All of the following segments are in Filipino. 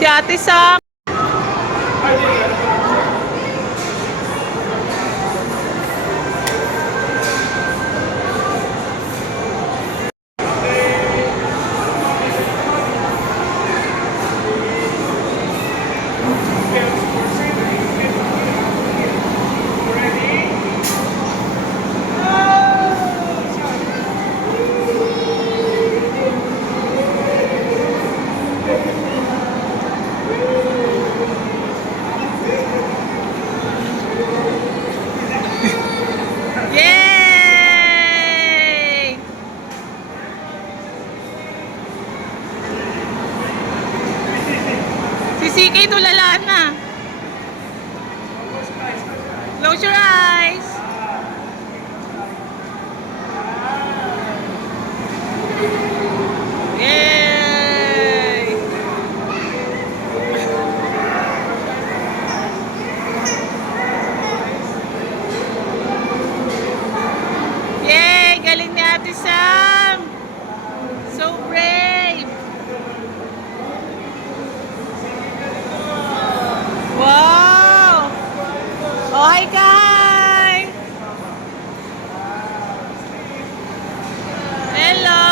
Si Ate Sam. Yay! Si CK tulala na. Close your eyes. Yay! Yay! Galing ni Ate Sam. So brave. Wow! Oh, hi, Kai! Hello!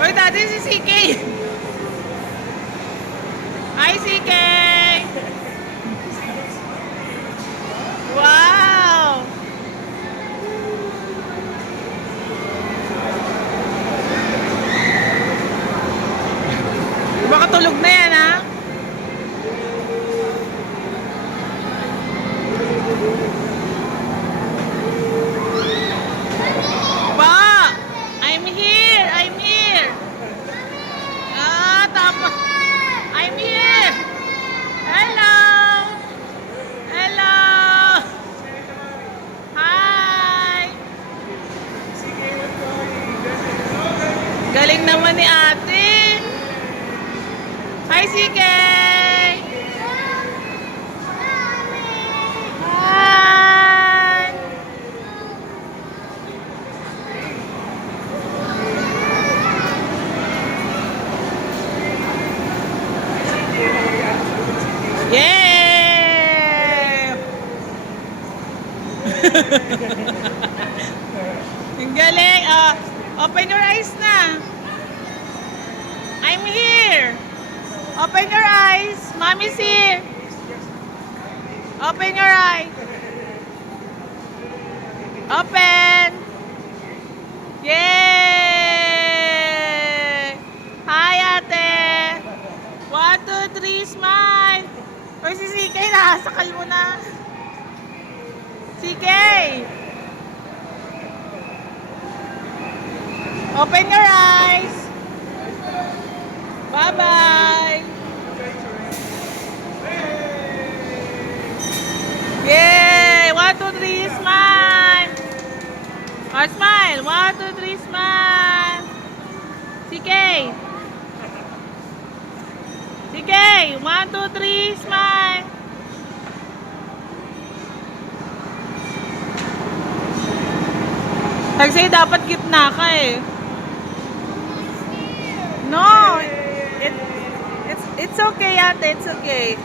Uy, dati si CK! Hi, CK! Wow! Baka tulog na yan, ha? Pa! I'm here! I'm here! Ah, tama! I'm here! Hello! Hello! Hi! Galing naman ni ate! Hi, CK! Hi! Yay! Ang galing! Open your eyes na! I'm here! Open your eyes! Mommy's here! Open your eyes! Open! Yay! Hi, ate! 1, 2, 3, smile! Uy, si CK, nakasakal mo na! CK! Open your eyes! Bye-bye! Yay! 1, 2, 3, smile! Oh, smile! 1, 2, 3, smile! CK! CK! 1, 2, 3, smile! Kasi dapat gitna ka eh. No! It's okay, ate. It's okay.